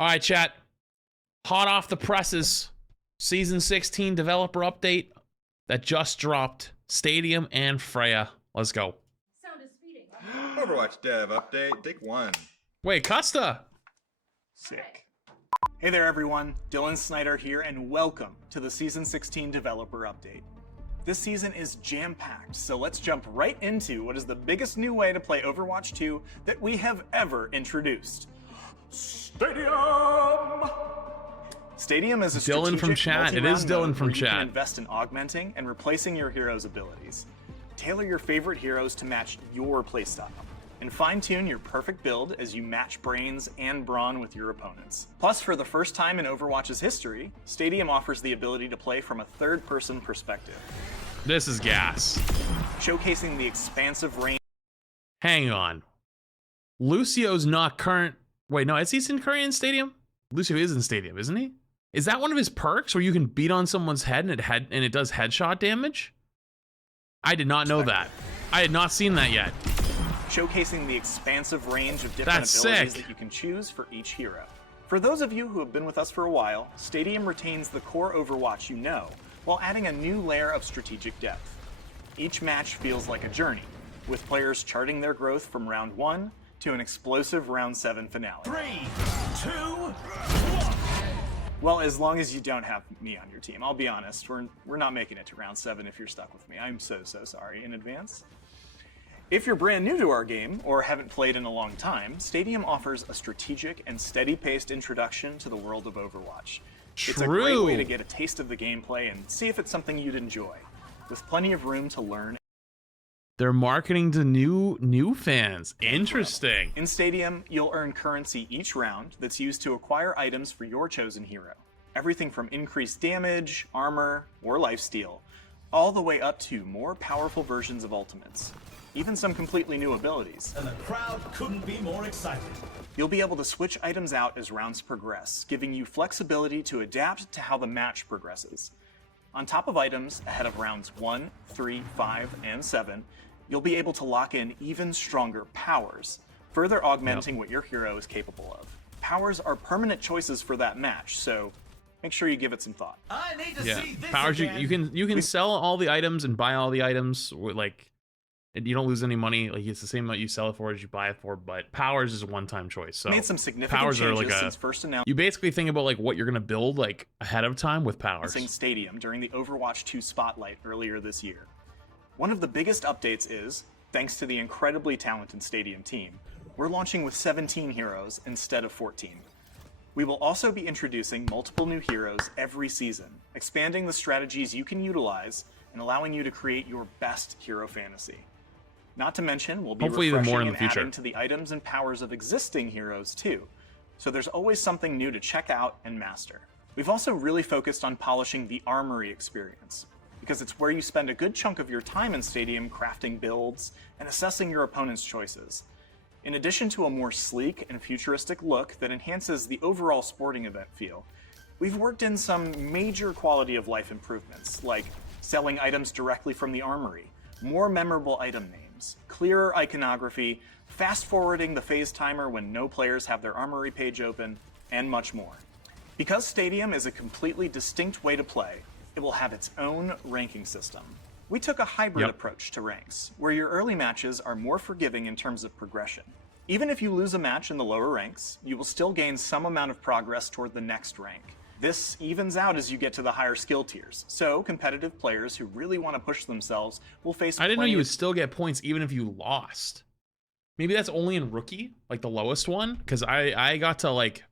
All right, chat. Hot off the presses. Season 16 developer update that just dropped. Stadium and Freya. Let's go. Sound is speeding. Overwatch dev update, take 1. Wait, Custa. Sick. Hey there everyone, Dylan Snyder here and welcome to the Season 16 developer update. This season is jam-packed, so let's jump right into what is the biggest new way to play Overwatch 2 that we have ever introduced. Stadium! Stadium is a Dylan from chat. It is Dylan from You can chat. invest in augmenting and replacing your heroes' abilities. Tailor your favorite heroes to match your playstyle, and fine-tune your perfect build as you match brains and brawn with your opponents. Plus, for the first time in Overwatch's history, Stadium offers the ability to play from a third-person perspective, This is gas. showcasing the expansive range. Hang on. Lucio's not current. Wait, no, is he current in Stadium? Lucio is in Stadium, isn't he? Is that one of his perks where you can beat on someone's head and it does headshot damage? I did not know that. I had not seen that yet. Showcasing the expansive range of different That's abilities sick. that you can choose for each hero. For those of you who have been with us for a while, Stadium retains the core Overwatch you know, while adding a new layer of strategic depth. Each match feels like a journey, with players charting their growth from round 1 to an explosive round 7 finale. 3, 2, 1. Well, as long as you don't have me on your team, I'll be honest, we're not making it to round 7 if you're stuck with me. I'm so sorry in advance. If you're brand new to our game, or haven't played in a long time, Stadium offers a strategic and steady-paced introduction to the world of Overwatch. It's a great way to get a taste of the gameplay and see if it's something you'd enjoy, with plenty of room to learn. They're marketing to new fans. Interesting. In Stadium, you'll earn currency each round that's used to acquire items for your chosen hero. Everything from increased damage, armor, or lifesteal, all the way up to more powerful versions of ultimates. Even some completely new abilities. And the crowd couldn't be more excited. You'll be able to switch items out as rounds progress, giving you flexibility to adapt to how the match progresses. On top of items ahead of rounds 1, 3, 5, and 7, you'll be able to lock in even stronger powers, further augmenting what your hero is capable of. Powers are permanent choices for that match, so make sure you give it some thought. I need to Yeah, see this powers. again. You can sell all the items and buy all the items. Like, you don't lose any money. Like, it's the same amount you sell it for as you buy it for. But powers is a one-time choice. So Made some significant powers are changes like since first announcing you basically think about like what you're gonna build like ahead of time with powers. Stadium during the Overwatch 2 Spotlight earlier this year. One of the biggest updates is, thanks to the incredibly talented Stadium team, we're launching with 17 heroes instead of 14. We will also be introducing multiple new heroes every season, expanding the strategies you can utilize and allowing you to create your best hero fantasy. Not to mention, we'll be Hopefully even refreshing more in and the future. adding to the items and powers of existing heroes too. So there's always something new to check out and master. We've also really focused on polishing the armory experience, because it's where you spend a good chunk of your time in Stadium crafting builds and assessing your opponent's choices. In addition to a more sleek and futuristic look that enhances the overall sporting event feel, we've worked in some major quality of life improvements, like selling items directly from the armory, more memorable item names, clearer iconography, fast-forwarding the phase timer when no players have their armory page open, and much more. Because Stadium is a completely distinct way to play, it will have its own ranking system. We took a hybrid approach to ranks, where your early matches are more forgiving in terms of progression. Even if you lose a match in the lower ranks, you will still gain some amount of progress toward the next rank. This evens out as you get to the higher skill tiers, so competitive players who really want to push themselves will face I didn't know plenty you of would still get points even if you lost. Maybe that's only in rookie, like the lowest one, because I got to like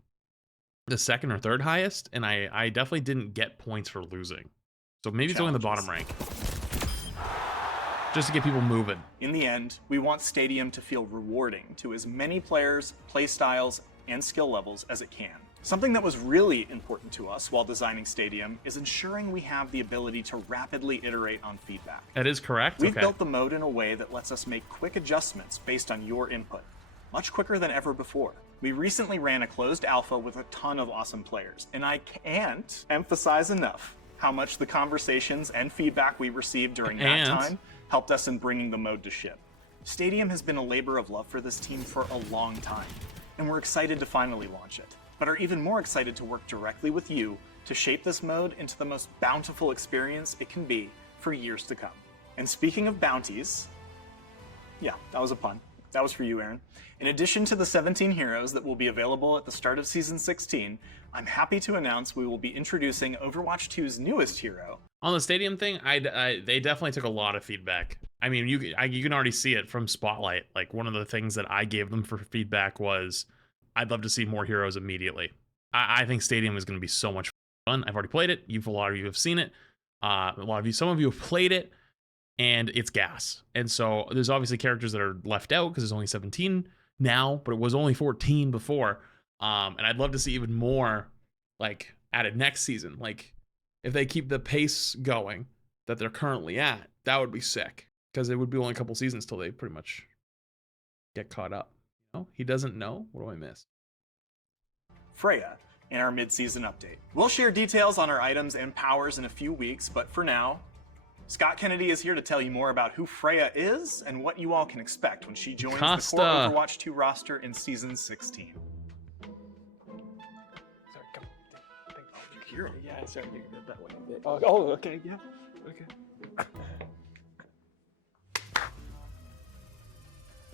the second or third highest, and I definitely didn't get points for losing. So maybe it's only the bottom rank. Just to get people moving. In the end, we want Stadium to feel rewarding to as many players, playstyles, and skill levels as it can. Something that was really important to us while designing Stadium is ensuring we have the ability to rapidly iterate on feedback. That is correct. We've Okay. built the mode in a way that lets us make quick adjustments based on your input, much quicker than ever before. We recently ran a closed alpha with a ton of awesome players, and I can't emphasize enough how much the conversations and feedback we received during that time helped us in bringing the mode to ship. Stadium has been a labor of love for this team for a long time, and we're excited to finally launch it. but are even more excited to work directly with you to shape this mode into the most bountiful experience it can be for years to come. And speaking of bounties, yeah, that was a pun. That was for you, Aaron. In addition to the 17 heroes that will be available at the start of Season 16, I'm happy to announce we will be introducing Overwatch 2's newest hero. On the stadium thing, they definitely took a lot of feedback. I mean, you can already see it from Spotlight. Like, one of the things that I gave them for feedback was, I'd love to see more heroes immediately. I think Stadium is going to be so much fun. I've already played it. A lot of you have seen it. Some of you have played it, and it's gas. And so there's obviously characters that are left out because there's only 17 now, but it was only 14 before. And I'd love to see even more, like, added next season. Like, if they keep the pace going that they're currently at, that would be sick. Because it would be only a couple seasons till they pretty much get caught up. You know? He doesn't know? What do I miss? Freya in our mid-season update. We'll share details on our items and powers in a few weeks, but for now, Scott Kennedy is here to tell you more about who Freya is and what you all can expect when she joins the core Overwatch 2 roster in Season 16. Sorry, come. Hero. Yeah, sorry, you did that one. Oh, okay, yeah. Okay.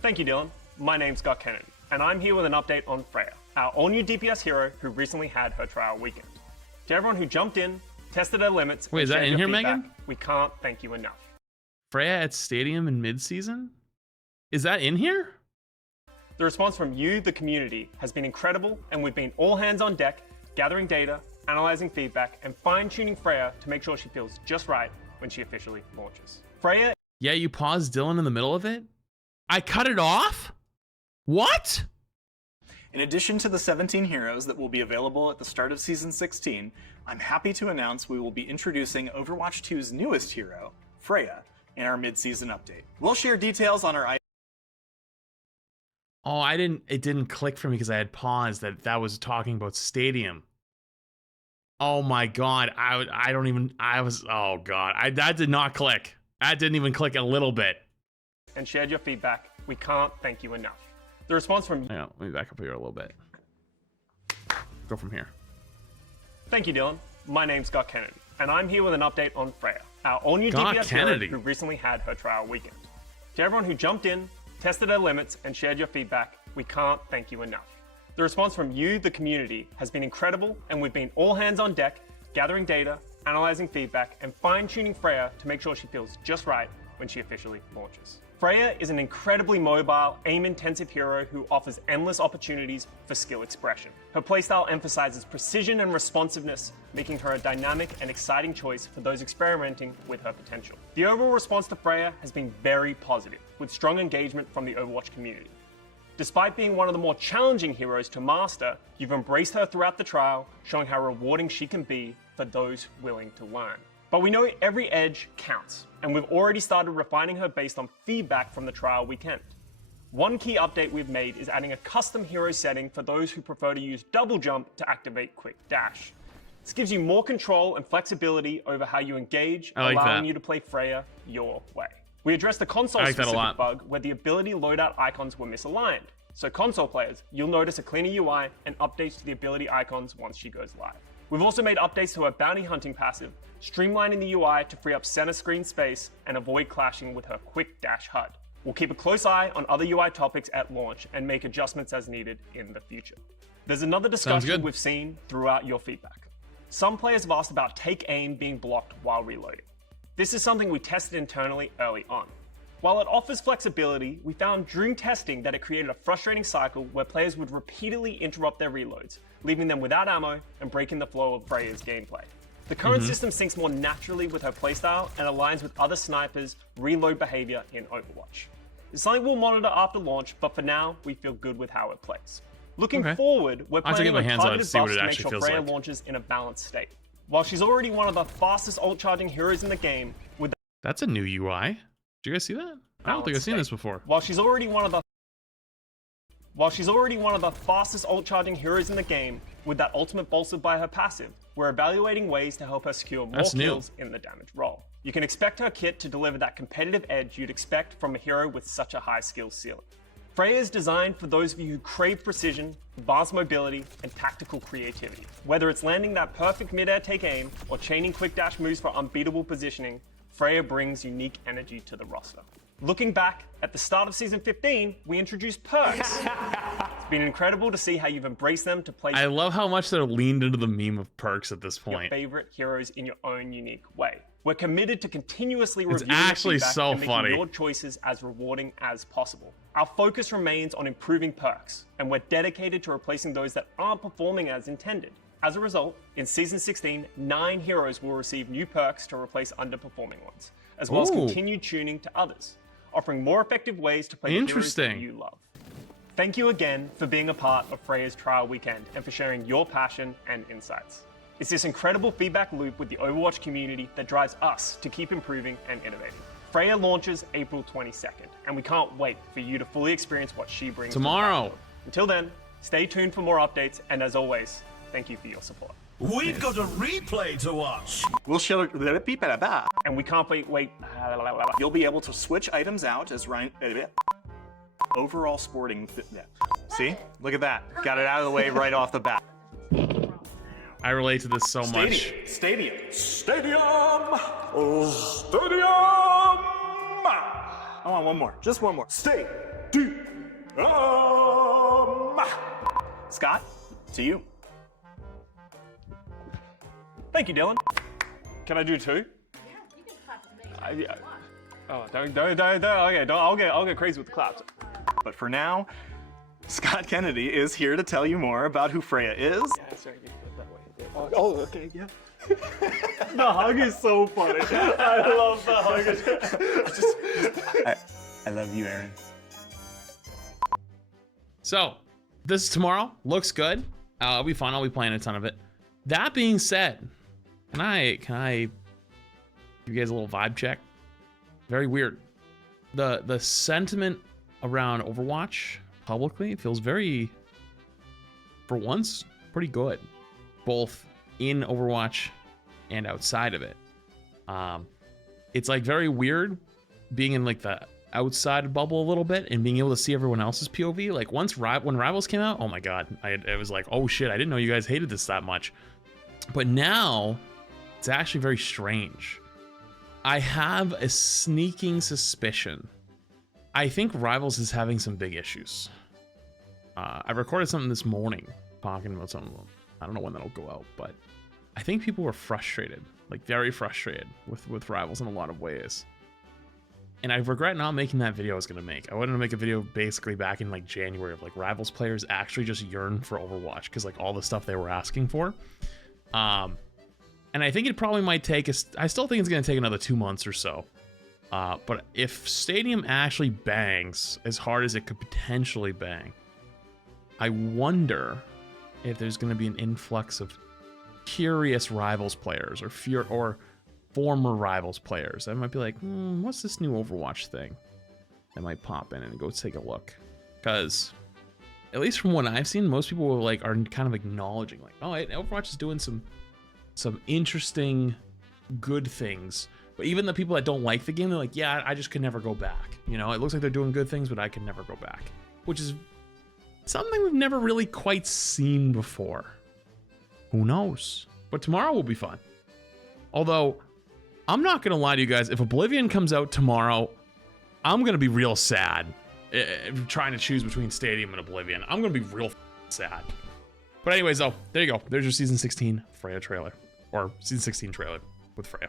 Thank you, Dylan. My name's Scott Kennedy, and I'm here with an update on Freya, our all-new DPS hero who recently had her trial weekend. To everyone who jumped in, tested her limits, wait, and is that shared in your here, feedback, Megan? we can't thank you enough. Freya at Stadium in mid-season? Is that in here? The response from you, the community, has been incredible, and we've been all hands on deck, gathering data, analyzing feedback, and fine-tuning Freya to make sure she feels just right when she officially launches. Freya. Yeah, you paused Dylan in the middle of it? I cut it off? What? In addition to the 17 heroes that will be available at the start of Season 16, I'm happy to announce we will be introducing Overwatch 2's newest hero, Freya, in our mid-season update. We'll share details on our Oh, it didn't click for me because I had paused that was talking about Stadium. Oh my God, that did not click. That didn't even click a little bit. And shared your feedback. We can't thank you enough. The response from Hang on, let me back up here a little bit. Go from here. Thank you, Dylan. My name's Scott Kennedy, and I'm here with an update on Freya, our all-new Scott DPS Kennedy. hero who recently had her trial weekend. To everyone who jumped in, tested her limits, and shared your feedback, we can't thank you enough. The response from you, the community, has been incredible, and we've been all hands on deck, gathering data, analyzing feedback, and fine-tuning Freya to make sure she feels just right when she officially launches. Freya is an incredibly mobile, aim-intensive hero who offers endless opportunities for skill expression. Her playstyle emphasizes precision and responsiveness, making her a dynamic and exciting choice for those experimenting with her potential. The overall response to Freya has been very positive, with strong engagement from the Overwatch community. Despite being one of the more challenging heroes to master, you've embraced her throughout the trial, showing how rewarding she can be for those willing to learn. But we know every edge counts, and we've already started refining her based on feedback from the trial weekend. One key update we've made is adding a custom hero setting for those who prefer to use double jump to activate quick dash. This gives you more control and flexibility over how you engage, allowing you to play Freya your way. We addressed the console-specific bug where the ability loadout icons were misaligned. So console players, you'll notice a cleaner UI and updates to the ability icons once she goes live. We've also made updates to her bounty hunting passive, streamlining the UI to free up center screen space and avoid clashing with her quick dash HUD. We'll keep a close eye on other UI topics at launch and make adjustments as needed in the future. There's another discussion we've seen throughout your feedback. Some players have asked about take aim being blocked while reloading. This is something we tested internally early on. While it offers flexibility, we found during testing that it created a frustrating cycle where players would repeatedly interrupt their reloads, leaving them without ammo and breaking the flow of Freya's gameplay. The current system syncs more naturally with her playstyle and aligns with other snipers' reload behavior in Overwatch. It's something we'll monitor after launch, but for now, we feel good with how it plays. Looking forward, we're planning on targeted buffs to make sure Freya launches in a balanced state. While she's already one of the fastest ult-charging heroes in the game, with That's a new UI. Did you guys see that? I don't think I've seen this before. While she's already one of the fastest ult-charging heroes in the game, with that ultimate bolstered by her passive, we're evaluating ways to help her secure more kills in the damage role. You can expect her kit to deliver that competitive edge you'd expect from a hero with such a high skill ceiling. Freya is designed for those of you who crave precision, vast mobility, and tactical creativity. Whether it's landing that perfect mid-air take aim or chaining quick dash moves for unbeatable positioning, Freya brings unique energy to the roster. Looking back, at the start of Season 15, we introduced perks. It's been incredible to see how you've embraced them to play I love how much they're leaned into the meme of perks at this your point. favorite heroes in your own unique way. We're committed to continuously It's reviewing your actually feedback so and making funny. your choices as rewarding as possible. Our focus remains on improving perks, and we're dedicated to replacing those that aren't performing as intended. As a result, in Season 16, 9 heroes will receive new perks to replace underperforming ones, as well as Ooh. continued tuning to others, offering more effective ways to play the heroes that Interesting. you love. Thank you again for being a part of Freya's trial weekend and for sharing your passion and insights. It's this incredible feedback loop with the Overwatch community that drives us to keep improving and innovating. Freya launches April 22nd, and we can't wait for you to fully experience what she brings to the Tomorrow. battlefield. Until then, stay tuned for more updates, and as always, thank you for your support. We've got a replay to watch. We'll show. And we can't wait. You'll be able to switch items out as Ryan. Overall sporting. See? Look at that. Got it out of the way right off the bat. I relate to this so much. Stadium. I want one more. Just one more. Stadium. Scott, to you. Thank you, Dylan. Can I do 2? Yeah, you can clap to make sure you want. Oh, don't. Okay, I'll get crazy with the claps. But for now, Scott Kennedy is here to tell you more about who Freya is. Yeah, sorry, you flip that way. Oh, okay, yeah. The hug is so funny. I love the hug. I love you, Aaron. So, this is tomorrow. Looks good. It'll be fun. I'll be playing a ton of it. That being said, can I give you guys a little vibe check? Very weird. The sentiment around Overwatch publicly feels very, for once, pretty good, both in Overwatch and outside of it. It's like very weird being in like the outside bubble a little bit and being able to see everyone else's POV. Like when Rivals came out, oh my god, it was like, oh shit, I didn't know you guys hated this that much. But now it's actually very strange. I have a sneaking suspicion. I think Rivals is having some big issues. I recorded something this morning talking about something. I don't know when that'll go out, but I think people were frustrated, like very frustrated with Rivals in a lot of ways. And I regret not making that video I was going to make. I wanted to make a video basically back in like January of like Rivals players actually just yearn for Overwatch because like all the stuff they were asking for. And I think it probably might take us, I still think it's going to take another 2 months or so. But if Stadium actually bangs as hard as it could potentially bang, I wonder if there's going to be an influx of curious Rivals players or former Rivals players that might be like, what's this new Overwatch thing? That might pop in and go take a look. Because at least from what I've seen, most people are kind of acknowledging like, oh, Overwatch is doing some interesting, good things. But even the people that don't like the game, they're like, yeah, I just could never go back. You know, it looks like they're doing good things, but I could never go back. Which is something we've never really quite seen before. Who knows? But tomorrow will be fun. Although, I'm not going to lie to you guys. If Oblivion comes out tomorrow, I'm going to be real sad. Trying to choose between Stadium and Oblivion. I'm going to be real sad. But anyways, though, there you go. There's your Season 16 Freya trailer. Or Season 16 trailer with Freya.